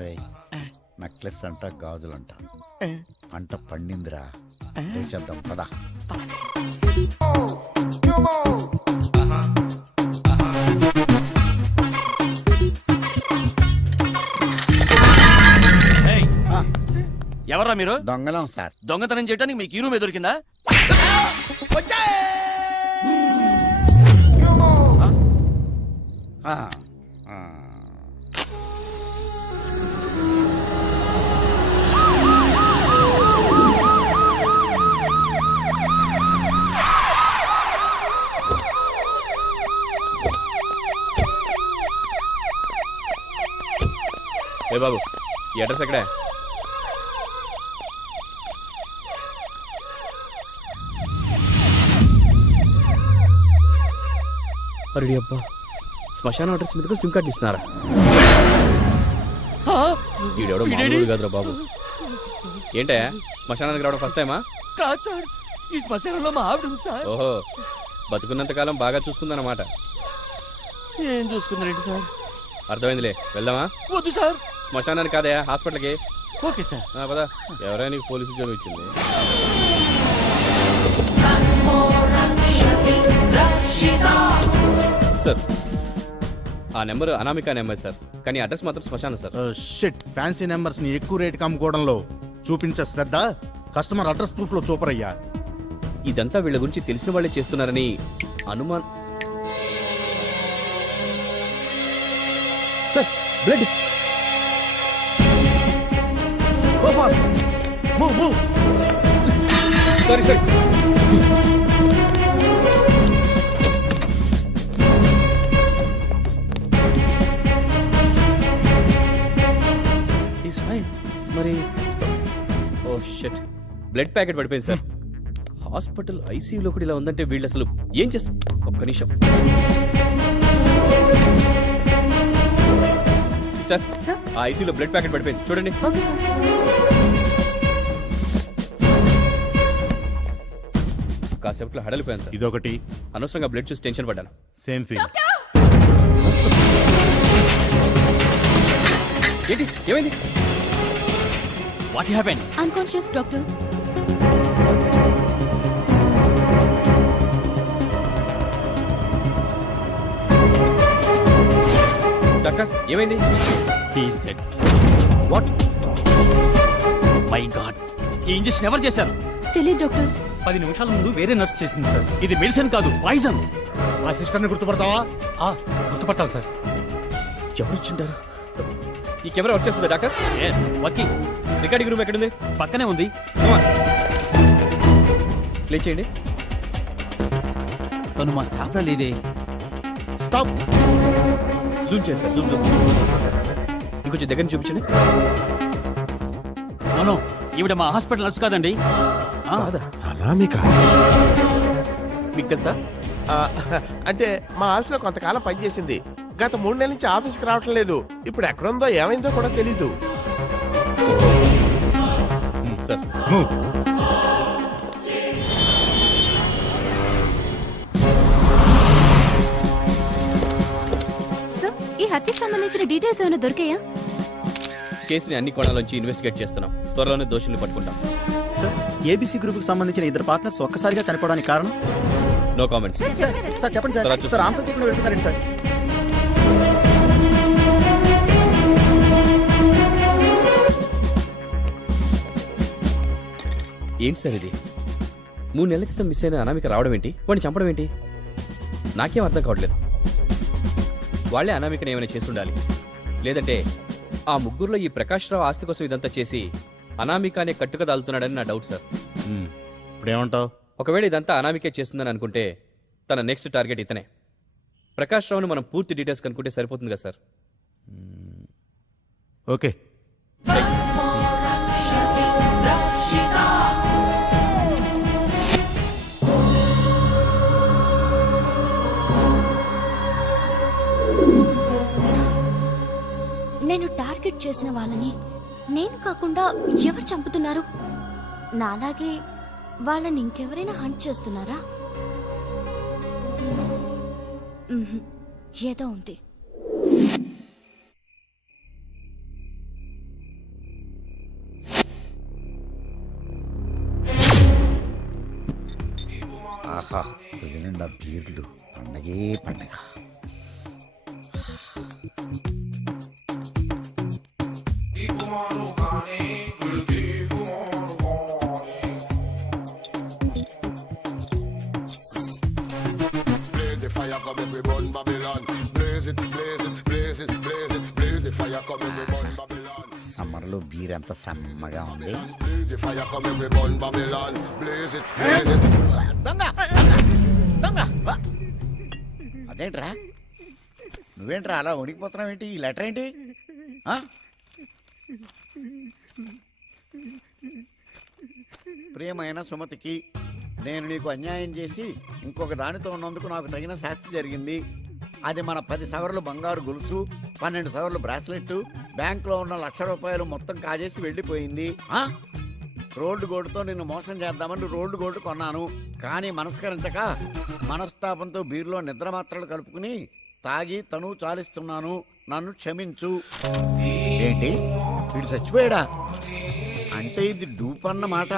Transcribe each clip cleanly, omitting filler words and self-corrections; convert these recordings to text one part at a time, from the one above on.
రే necklace అంట గాజులంట పంట పండిందిరా చేద్దాం పదా. ఎవరా మీరు? దొంగలం సార్. దొంగతనం చేయడానికి మీకు ఈ రూమే దొరికిందా? ఏ బాబు ఈ అడ్రస్ ఎక్కడే? అరే అబ్బా, శ్మశాన అడ్రస్ మీద సిమ్ కార్డు ఇస్తున్నారా? ఈడెవడో మామూలు కాదురా బాబు. ఏంటే శ్మశానానికి రావడం ఫస్ట్ టైమా? కాదు సార్, ఈ శ్మశానంలో మా ఆవిడ ఉంది సార్. ఓహో, బతుకున్నంత కాలం బాగా చూసుకుందన్నమాట. ఏం చూసుకుందండి సార్? అర్థమైందిలే, వెళ్దామా? వద్దు సార్. శ్మశానానికి కాదయా, హాస్పిటల్కి. Okay sir. పదా, ఎవరైనా నీకు పోలీసు ఉద్యోగం ఇచ్చింది? సార్ ఆ నెంబర్ అనామిక నెంబర్ సార్, కానీ అడ్రస్ మాత్రం శ్మశానం సార్. షిట్, ఫ్యాన్సీ నెంబర్స్ ని ఎక్కువ రేట్ అమ్ముకోవడంలో చూపించే శ్రద్ధ కస్టమర్ అడ్రస్ ప్రూఫ్ లో చూపర్ అయ్యా. ఇదంతా వీళ్ళ గురించి తెలిసిన వాళ్ళే చేస్తున్నారని అనుమాన్. Sir blood. Sorry sir. Is fine. మరి ఓ షిట్, బ్లడ్ ప్యాకెట్ పడిపోయింది సార్. హాస్పిటల్ ఐసీయూలో కూడా ఇలా ఉందంటే వీళ్ళు అసలు ఏం చేస్తారు? ఒక్క నిమిషం సిస్టర్, ఆ ఐసీయూలో బ్లడ్ ప్యాకెట్ పడిపోయింది చూడండి. కాసేపట్లో హడలిపోయాను సార్. ఇదొకటి. అనవసరంగా బ్లడ్ చూసి టెన్షన్ పడ్డాను. Same feel. ఏంటి ఏమైంది? What happened? Unconscious doctor. Doctor ఏమైంది? He is dead. What? My god, ఈ ఇంజెక్షన్ ఎవరు చేశారు? తెలియదు డాక్టర్. 10 నిమిషాల ముందు వేరే నర్స్ చేసింది సార్. ఇది మెడిసిన్ కాదు, పాయిజన్. ఆ సిస్టర్ ని గుర్తుపడతావా? గుర్తుపట్టాలి సార్. ఎవరొచ్చుంటారు? ఈ కెమెరా వచ్చేస్తుందా doctor? Yes, working. Recording room ఎక్కడుంది? పక్కనే ఉంది. ప్లే చేయండి. తను మా స్టాఫ్ లో లేదే. స్టాప్. జూమ్ చేయండి సార్, జూమ్. ఇంకొంచెం దగ్గర నుంచి చూపించండి. నో, ఈవిడ మా హాస్పిటల్ నర్స్ కాదండి. అనామిక. మీకు తెలుసా? అంటే మా ఆఫీస్లో కొంతకాలం పనిచేసింది. గత 3 నెలల నుంచి ఆఫీస్కి రావటం లేదు. ఇప్పుడు ఎక్కడుందో ఏమైందో కూడా తెలీదు. సార్ సార్, ఈ హత్యకు సంబంధించిన డీటెయిల్స్ ఏమైనా దొరికాయా? కేసుని అన్ని కోణాల్లోంచి ఇన్వెస్టిగేట్ చేస్తున్నాం. త్వరలోనే దోషుల్ని పట్టుకుంటాం. సార్, ఏబీసీ గ్రూప్ కి సంబంధించిన ఇద్దరు పార్ట్నర్స్ ఒక్కసారిగా చనిపోవడానికి కారణం? No comments. సార్ చెప్పండి సార్. తర్వాత సార్ ఆన్సర్ చెప్పిన వెళ్తున్నారండి సార్. ఏంటి సార్ ఇది? 3 నెలల క్రితం మిస్ అయిన అనామిక రావడం ఏంటి? వాడిని చంపడం ఏంటి? నాకేం అర్థం కావట్లేదు. వాళ్ళే అనామికని ఏమైనా చేసి ఉండాలి. లేదంటే ఆ ముగ్గురులో ఈ ప్రకాష్ రావు ఆస్తి కోసం ఇదంతా చేసి అనామిక అనే కట్టుక దాల్తున్నాడని నా డౌట్ సార్. ఇప్పుడేమంటావు? ఒకవేళ ఇదంతా అనామికే చేస్తుందని అనుకుంటే తన నెక్స్ట్ టార్గెట్ ఇతనే. ప్రకాష్ రావును మనం పూర్తి డీటెయిల్స్ కనుక్కుంటే సరిపోతుంది కదా సార్. ఓకే. నేను టార్గెట్ చేసిన వాళ్ళని నేను కాకుండా ఎవరు చంపుతున్నారు? నాలాగే వాళ్ళని ఇంకెవరైనా హంట్ చేస్తున్నారా? ఏదో ఉంది. ఆహా నిండా బీర్లు పండగే పండగ. సమ్మర్లో బీర్ ఎంత సమ్మగా ఉంది. దొంగ దొంగ అదేంట్రా నువ్వేంట్రా అలా వణికిపోతున్నావు ఏంటి? ఈ లెటర్ ఏంటి? ఆ? ప్రియమైన సుమతికి, నేను నీకు అన్యాయం చేసి ఇంకొక దానితో ఉన్నందుకు నాకు తగిన శాస్తి జరిగింది. అది మన 10 సవర్లు బంగారు గొలుసు, 12 సవర్లు బ్రాస్లెట్, బ్యాంకులో ఉన్న ₹1,00,000 మొత్తం కాజేసి వెళ్ళిపోయింది. రోడ్డు గోల్డ్తో నిన్ను మోసం చేద్దామని రోడ్డు గోల్డ్ కొన్నాను. కానీ మనస్కరించక మనస్తాపంతో బీరులో నిద్ర మాత్రలు కలుపుకుని తాగి తను చాలిస్తున్నాను. నన్ను క్షమించు. ఏంటి వీడు చచ్చిపోయాడా? అంటే ఇది డూప్ అన్నమాట.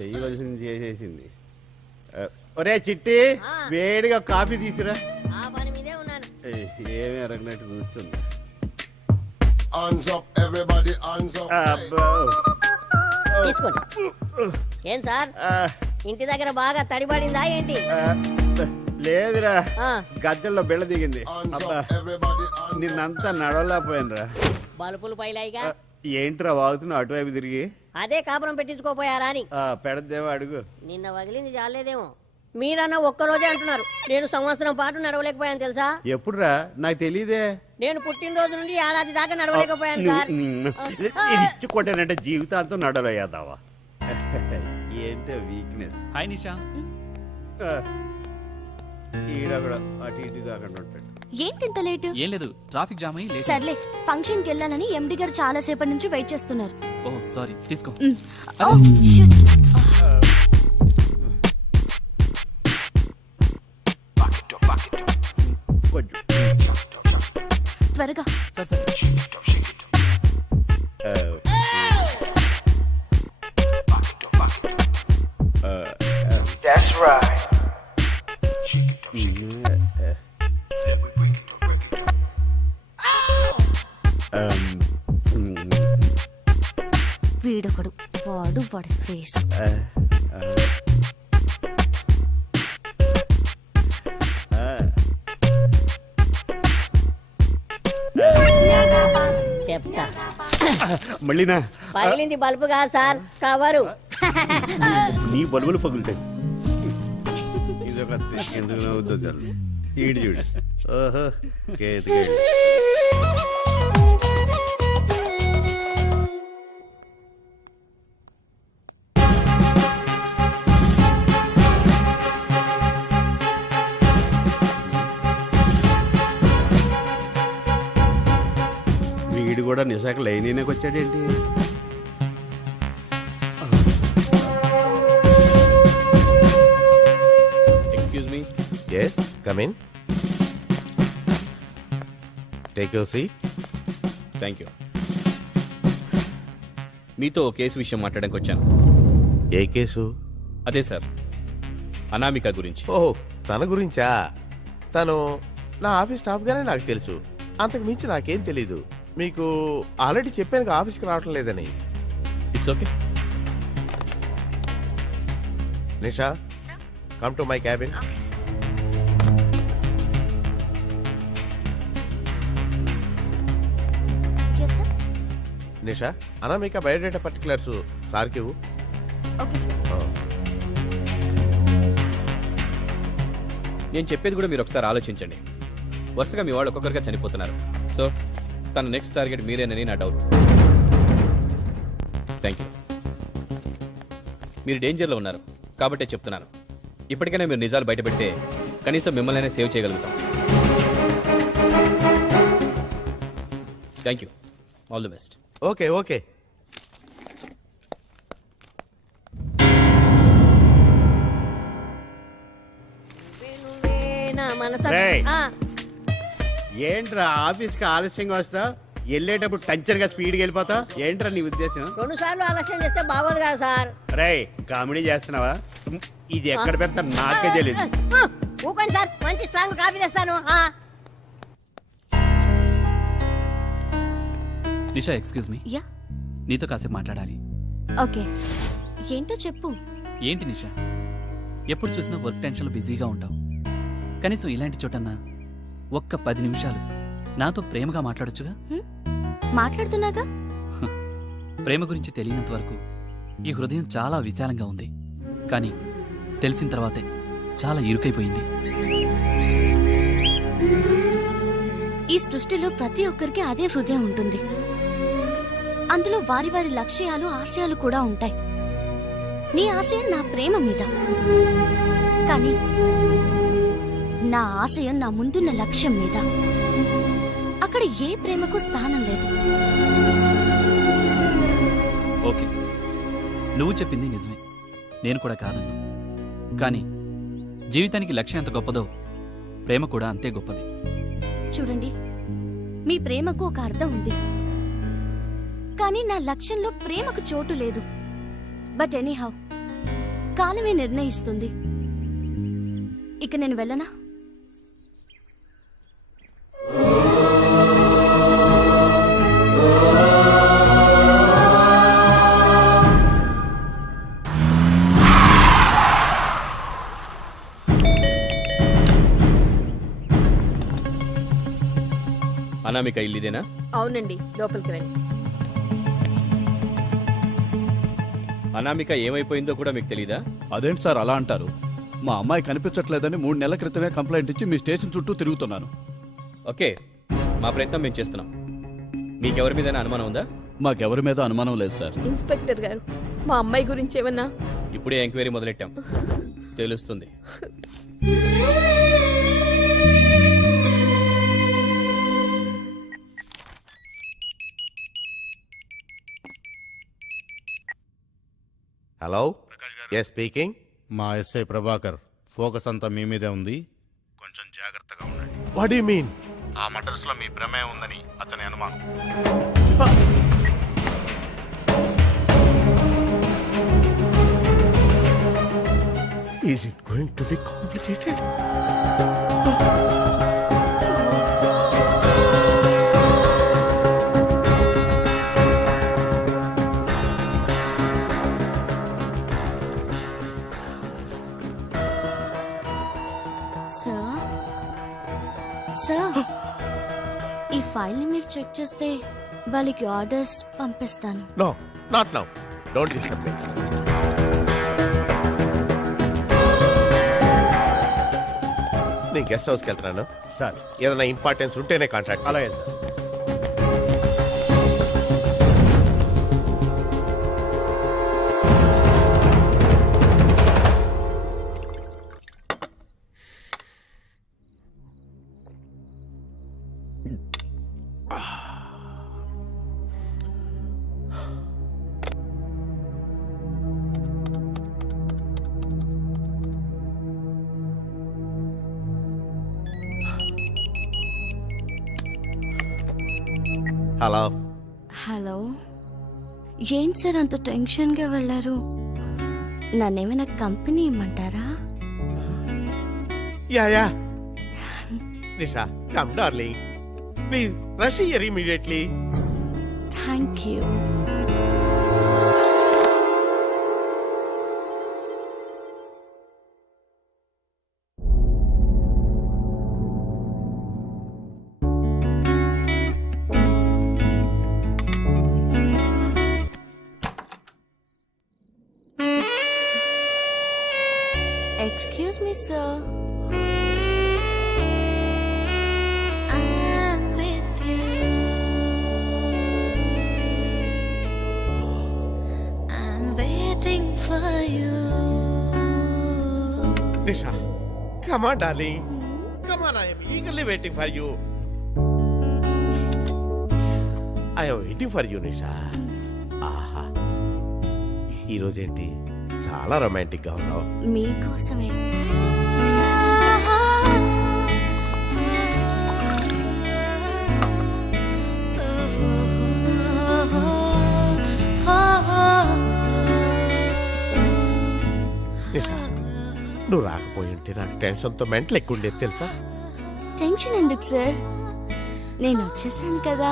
చేయవలసింది చేసేసింది. ఒరే చిట్టి, వేడిగా కాఫీ తీసురా. ఏమీ అరగినట్టు కూర్చుంది. అబ్బో. తీసుకోండి. ఏం సార్ ఇంటి దగ్గర బాగా తడిపడిందా ఏంటి? లేదురా, ఆ, గద్దెల్లో బిళ్ళ దిగింది. అబ్బా, నిన్నంతా నడవలేకపోయాను రా. బలుపులు పైలాయిగా. ఏంట్రా వాగుతున్నావు అటువైపు తిరిగి? అదే కాపురం పెట్టించుకోపోయారా అని. పెడదేవో అడుగు. నిన్న వగిలింది చాలేదేమో. మీరన్నా ఒక్కరోజే అంటున్నారు, నేను సంవత్సరం పాటు నడవలేకపోయాను తెలుసా? ఎప్పుడురా? నాకు తెలియదే. నేను పుట్టినరోజు నుండి ఏడాది దాకా నడవలేకపోయాను సార్. ఇచ్చుకోటానంటే జీవితాంతం నడవలేదావా? ఏంటో వీక్నెస్. హాయ్ నిషా. ఈడొకడు అటు ఇటు కాకుండా ఉంటాడు. ఏంటింత లేటు? ఏం లేదు, ట్రాఫిక్ జామ్ అయ్యి లేట్. సర్లే, ఫంక్షన్ కి వెళ్ళాలని ఎండి గారు చాలా సేపటి నుంచి వెయిట్ చేస్తున్నారు. ఓ సారీ, తీసుకో. ఓ, shit. కొంచెం త్వరగా. సరే సరే. వీడొకడు, వాడి ఫేస్. చెప్తా. మళ్ళీనా? పగిలింది బల్బు కాదు సార్, కవరు. నీ బలుబులు పగులుతాయి. ఇదొక ఎందుకు నవ్వుద్దో చాలు. ఈడు చూడు. ఓహో, కేతికేడు. వీడు కూడా నిశాఖ లైన్కి వచ్చాడేంటి? Excuse me. Yes, come in. Take your seat. Thank you. మీతో ఓ కేసు విషయం మాట్లాడడానికి వచ్చాను. ఏ కేసు? అదే సార్, అనామిక గురించి. ఓహో, తన గురించా? తను నా ఆఫీస్ స్టాఫ్ గానే నాకు తెలుసు. అంతకు మించి నాకేం తెలీదు. మీకు ఆల్రెడీ చెప్పాను ఆఫీస్కి రావటం లేదని. It's okay. Nisha, come to my cabin. Yes sir. Nisha, Anamika biodata particulars సార్కి ఇవ్వు. Okay sir. నేను చెప్పేది కూడా మీరు ఒకసారి ఆలోచించండి. వరుసగా మీ వాళ్ళు ఒక్కొక్కరిగా చనిపోతున్నారు. సో తన నెక్స్ట్ టార్గెట్ మీరేనని నా డౌట్. Thank you. మీరు డేంజర్లో ఉన్నారు కాబట్టే చెప్తున్నాను. ఇప్పటికైనా మీరు నిజాలు బయటపెడితే కనీసం మిమ్మల్ని సేవ్ చేయగలుగుతాం. Thank you. All the best. Okay okay. నా మనస. రేయ్. ఆ, ఏంట్రా ఆఫీస్కి ఆలస్యంగా వస్తావు, వెళ్ళేటప్పుడు టంచర్గా స్పీడ్కి వెళ్ళిపోతావు, ఏంట్రా నీ ఉద్దేశం? 2 సార్లు ఆలస్యం చేస్తే బాగోదు కదా సార్. రేయ్ కామెడీ చేస్తున్నావా? ఇది ఎక్కడ పెడతా నాకే తెలియదు. ఊకండి సార్, మంచి స్ట్రాంగ్ కాఫీ తెస్తాను. నిషా ఎక్స్క్యూజ్ మీ, యా నీతో కాసేపు మాట్లాడాలి. ఓకే, ఏంటో చెప్పు. ఏంటి నిషా, ఎప్పుడు చూసినా వర్క్ టెన్షన్లో బిజీగా ఉంటావు. కనీసం ఇలాంటి చోటన్నా ఒక్క 10 నిమిషాలు నాతో ప్రేమగా మాట్లాడొచ్చుగా? మాట్లాడుతున్నాగా. ప్రేమ గురించి తెలియనంత వరకు ఈ హృదయం చాలా విశాలంగా ఉంది, కానీ తెలిసిన తర్వాతే చాలా ఇరుకైపోయింది. ఈ సృష్టిలో ప్రతి ఒక్కరికి అదే హృదయం ఉంటుంది. అందులో వారి వారి లక్ష్యాలు ఆశయాలు కూడా ఉంటాయి. నీ ఆశయం నా ప్రేమ మీద, కానీ నా ఆశయం నా ముందున్న లక్ష్యం మీద. అక్కడ ఏ ప్రేమకు స్థానం లేదు. ఓకే, నువ్వు చెప్పింది నిజమే, నేను కూడా కాదన్నా. కానీ జీవితానికి లక్ష్యం ఎంత గొప్పదో ప్రేమ కూడా అంతే గొప్పది. చూడండి, మీ ప్రేమకు ఒక అర్థం ఉంది, కానీ నా లక్ష్యంలో ప్రేమకు చోటు లేదు. బట్ ఎనీహౌ, కాలమే నిర్ణయిస్తుంది. ఇక నేను వెళ్ళనా? అనామిక ఇల్లిదేనా? అవునండి, లోపలికి రండి. అనామిక ఏమైపోయిందో కూడా మీకు తెలీదా? అదేంటి సార్ అలా అంటారు? మా అమ్మాయి కనిపించట్లేదని 3 నెలల క్రితమే కంప్లైంట్ ఇచ్చి మీ స్టేషన్ చుట్టూ తిరుగుతున్నాను. ఓకే, మా ప్రయత్నం మేము చేస్తున్నాం. మీకెవరి మీదైనా అనుమానం ఉందా? మాకెవరి మీద అనుమానం లేదు సార్. ఇన్స్పెక్టర్ గారు, మా అమ్మాయి గురించి ఏమన్నా? ఇప్పుడే ఎంక్వైరీ మొదలెట్టాం, తెలుస్తుంది. Hello, yes speaking. మా ఎస్ఐ ప్రభాకర్, ఫోకస్ అంతా మీ మీదే ఉంది, కొంచెం జాగ్రత్తగా ఉండండి. What you mean? ఆ మర్డర్స్ లో మీ ప్రమేయం ఉందని అతని అనుమానం. Is it going to be complicated? Sir, ఈ ఫైల్ ని మీరు చెక్ చేస్తే వాళ్ళకి ఆర్డర్స్ పంపిస్తాను. No, not now. Don't disturb me. నేను గెస్ట్ హౌస్కి వెళ్తున్నాను సార్ ఏదైనా ఇంపార్టెన్స్ ఉంటేనే కాంటాక్ట్. అలాగే సార్. హలో. హలో, ఏంటి సార్ అంత టెన్షన్గా వెళ్ళారు? నన్నేమైనా కంపెనీ ఇమ్మంటారా? Yeah Nisha, come darling, please rush here immediately. Thank you. Excuse me, sir. I'm with you. I'm waiting for you. Nisha, come on, darling. Come on, I am eagerly waiting for you. I am waiting for you, Nisha. ఆహా, ఈరోజేంటి చాలా romantic గా ఉన్నావు. మీకోసమే. నిషా నువ్వు రాకపోయి ఉంటే నాకు టెన్షన్తో mental ఎక్కువ ఉండేది తెలుసా? టెన్షన్ ఎందుకు సార్, నేను వచ్చేసాను కదా,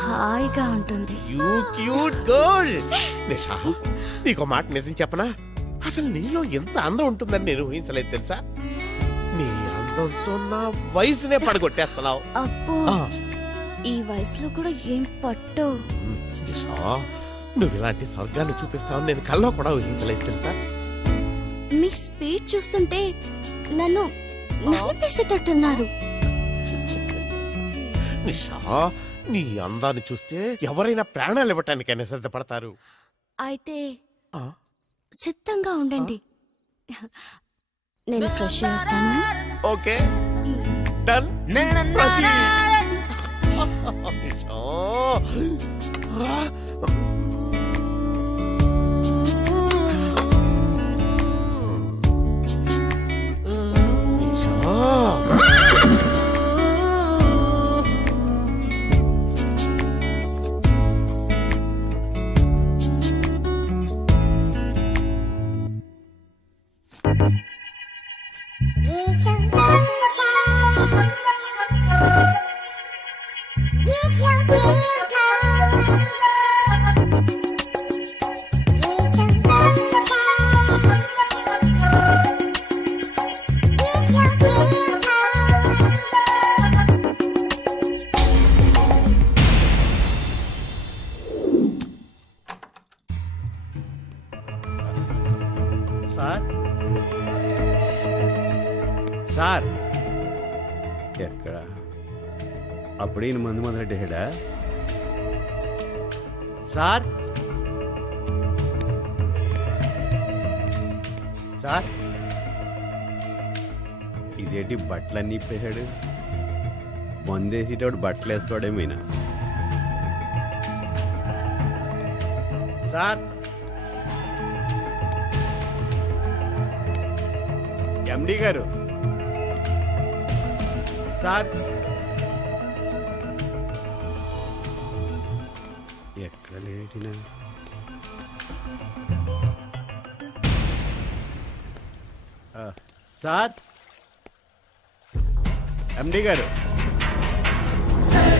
హాయిగా ఉంటుంది. You cute girl. నిషా నీకు మాట నిజం చెప్పనా, అసలు నీలో ఎంత అందం ఉంటుందని నేను ఊహించలేదు తెలుసా? నీ అందంతో నా వయసునే పడగొట్టేస్తున్నావు. అబ్బో, ఈ వయసులో కూడా ఏం పట్టో. నిషా నువ్వు ఇలాంటి స్వర్గాన్ని చూపిస్తావని నేను కల్లో కూడా ఊహించలేదు తెలుసా? మీ స్పీడ్ చూస్తుంటే నన్ను నలిపేసేటట్టున్నారు. నిషా నీ అందాన్ని చూస్తే ఎవరైనా ప్రాణాలు ఇవ్వటానికైనా సిద్ధపడతారు. అయితే ఆ? సిద్ధంగా ఉండండి, నేను ఫ్రెష్ చేస్తాను. Okay done. Nisha. Sir sir ఎక్కడ అప్పుడే మందు మొదలెట్టేడా సార్? సార్ ఇదేంటి బట్టలన్నీ ఇప్పేశాడు? మందేసేటప్పుడు బట్టలు వేసుకోవడమేనా సార్? ఎండి గారు సార్ ఎక్కడ లేటినా సార్? ఎండి గారు